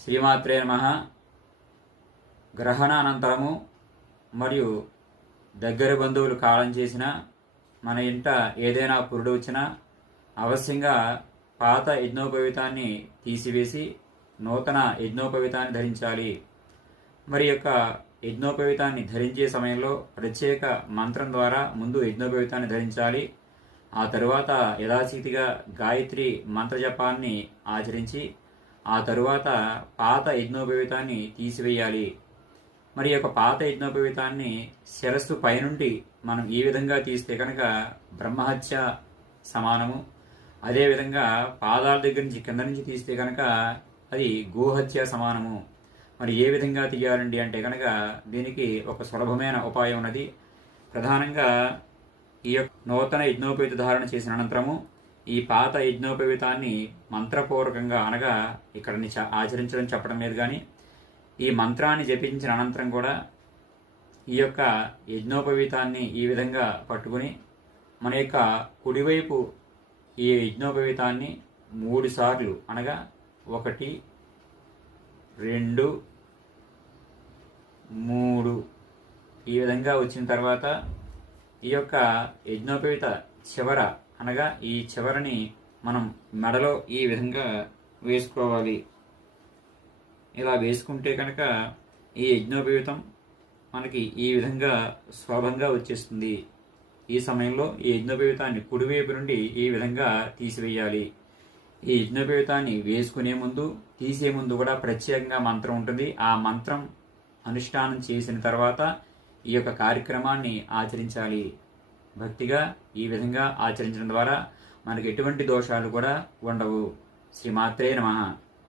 శ్రీమాత్రే నమః. గ్రహణ అనంతరము మరియు దగ్గరి బంధువులు కాలం చేసిన మన ఇంట ఏదైనా పురుడు వచ్చినా అవశ్యంగా పాత యజ్ఞోపవీతాన్ని తీసివేసి నూతన యజ్ఞోపవీతాన్ని ధరించాలి. మరి యొక్క యజ్ఞోపవీతాన్ని ధరించే సమయంలో ప్రత్యేక మంత్రం ద్వారా ముందు యజ్ఞోపవీతాన్ని ధరించాలి. ఆ తరువాత యథాశక్తిగా గాయత్రి మంత్రజపాన్ని ఆచరించి ఆ తరువాత పాత యజ్ఞోపవీతాన్ని తీసివేయాలి. మరి యొక్క పాత యజ్ఞోపవీతాన్ని శిరస్సు పైనుండి మనం ఈ విధంగా తీస్తే కనుక బ్రహ్మహత్య సమానము. అదేవిధంగా పాదాల దగ్గర నుంచి కింద నుంచి తీస్తే కనుక అది గోహత్య సమానము. మరి ఏ విధంగా తీయాలండి అంటే కనుక దీనికి ఒక సులభమైన ఉపాయం ఉన్నది. ప్రధానంగా ఈ యొక్క నూతన యజ్ఞోపవీత ధారణ చేసిన అనంతరము ఈ పాత యజ్ఞోపవీతాన్ని మంత్రపూర్వకంగా అనగా ఇక్కడ ఆచరించడం చెప్పడం లేదు, కానీ ఈ మంత్రాన్ని జపించిన అనంతరం కూడా ఈ యొక్క యజ్ఞోపవీతాన్ని ఈ విధంగా పట్టుకుని మన యొక్క కుడివైపు ఈ యజ్ఞోపవీతాన్ని 3 సార్లు అనగా 1, 2, 3 ఈ విధంగా వచ్చిన తర్వాత ఈ యొక్క యజ్ఞోపవీత చివర అనగా ఈ చివరని మనం మెడలో ఈ విధంగా వేసుకోవాలి. ఇలా వేసుకుంటే కనుక ఈ యజ్ఞోపవీతం మనకి ఈ విధంగా శోభంగా వచ్చేస్తుంది. ఈ సమయంలో ఈ యజ్ఞోపవీతాన్ని కుడివైపు నుండి ఈ విధంగా తీసివేయాలి. ఈ యజ్ఞోపవీతాన్ని వేసుకునే ముందు తీసే ముందు కూడా ప్రత్యేకంగా మంత్రం ఉంటుంది. ఆ మంత్రం అనుష్ఠానం చేసిన తర్వాత ఈ యొక్క కార్యక్రమాన్ని ఆచరించాలి. భక్తిగా ఈ విధంగా ఆచరించడం ద్వారా మనకు ఎటువంటి దోషాలు కూడా ఉండవు. శ్రీమాత్రే నమః.